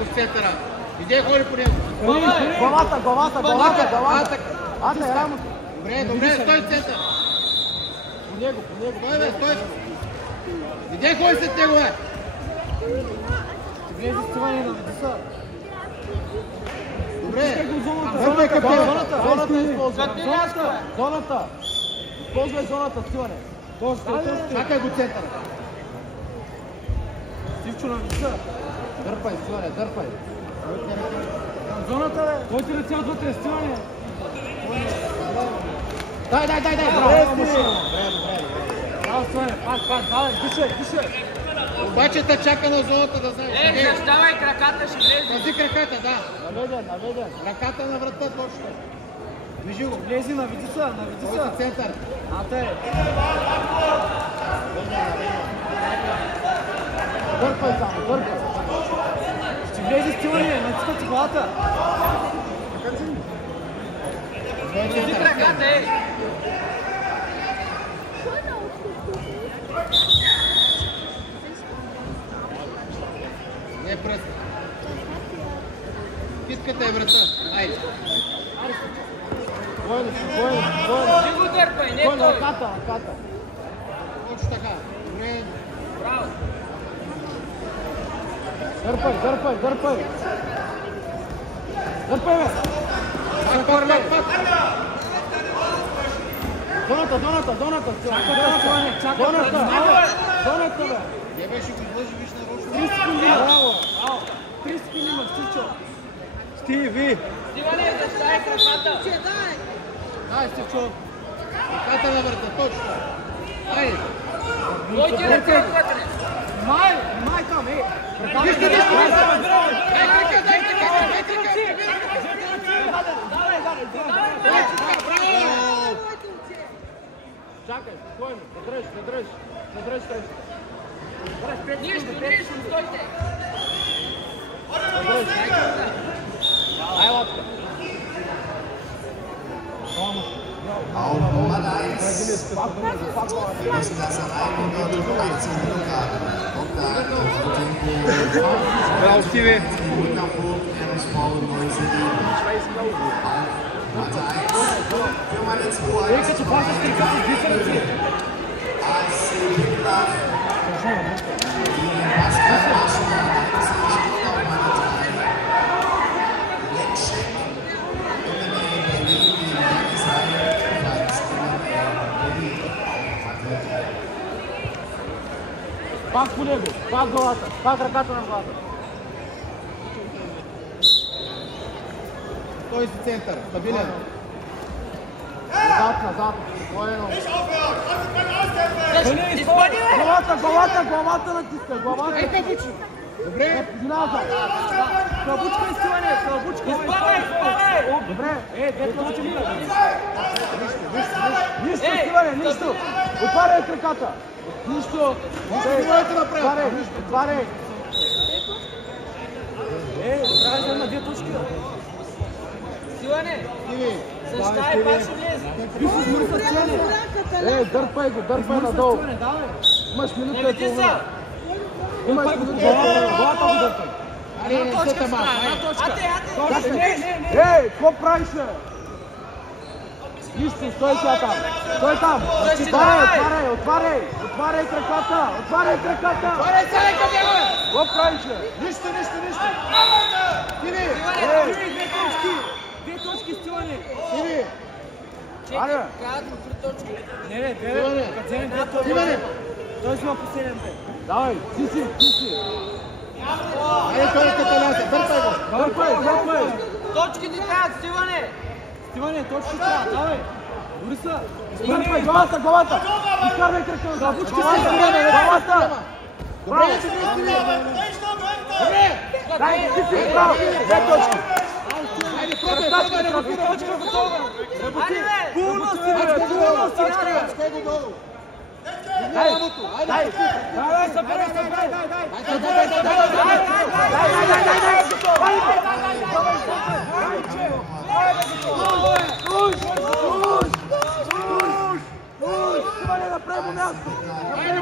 В центъра. Иде ходи по него. Главата. Ате, рамо. Добре, стой в център. По него. Стой, бе, стой. Иде ходи след него, бе. Влезе Стиване на Витеса. Добре. Зоната. Използвай зоната, Стиване. Чакай го центъра. Стивчо на Витеса. Дърпай, Стиване, дърпай. Зоната, бе. Който ръце отвътре, Стиване. Дай. Браво, Стиване. Пас, давай, дишай. Обаче да чака на зоната да знаеш. Защитавай краката, ще влезе. Пази краката, да. Наведен. Ръката на врата точно. Движи го. Влези на Витеса. Който център. Ате. Дърпай само. Ще влезе Стиване, натискат си главата. Влези краката, Не пръст. Писката е врата. Айде. Спокойно. Не го дърпай, не той. Ръката. Точно така. Добре. Браво. Дърпай, бе. Пак. Зоната. Зоната, бе. Не беше го излъжи, виж нарочно. 3 секунди. Браво. 3 секунди има, Стивчо. Стиви. Стиване, защитавай краката. Дай, Стивчо. Ръката на врата, точно. Айде. Кой ти ръце отвътре? Май там, Нищо. Дай крака. Браво! Чакай, спокойно. Задръж. Нищо, стойте. Ай, лапка. Auf Nummer 1 müssen das erreichen wird um 18 Minuten. Bravo, Stevie. RSV Neusiedl. Platz 1 für meine 2. ASC Hitler. Pascal Marschner, das ist auf meine 3. Letschek. Пак по него, пак главата, пак ръката на главата. Той си център. Стабилен. Назад, спокойно. Изпъди, бе! Главата натиска, главата. Ей, кабучи. Добре. Назад. Кълбучка, Стиване, Изпъдай! Добре, две точки. Нищо, Стиване, нищо. Отваряй краката. Нищо. Отваряй. Трябва да има 2 точки. Стиване, Стиви. защитавай, пак ще влезе. Дърпай надолу. Имаш минута и половина. Главата го дърпай. Аре, не се тама. Какво правиш, бе? Нищо, стой там. Отваряй краката. Аре, сядай към него, бе. Какво правиш, бе? Нищо. Стиви. Две точки, Стиване. Стиви. Аре. Кратко, 3 точки. Не, Стиване. като вземем 2 точки. Стиване. Той си има по 7, бе. Давай, ти си. Айде, точката ляса. Дърпай го. Дърпай. Точки ти трябват, Стиване. Стиване, точки трябва, давай. Бориса. Дърпай, главата. Изкарвай кръка. Главата. Добре, че не Стиви. Добре. Дай, ти си право. 2 точки. Айде, пробай. Точка готова. Айде, бе! Пулно, Стиване. Скай го долу. Дай, събирай. Стиване, направи му място. Айде,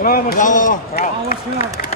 Браво, Браво! Браво, Машина!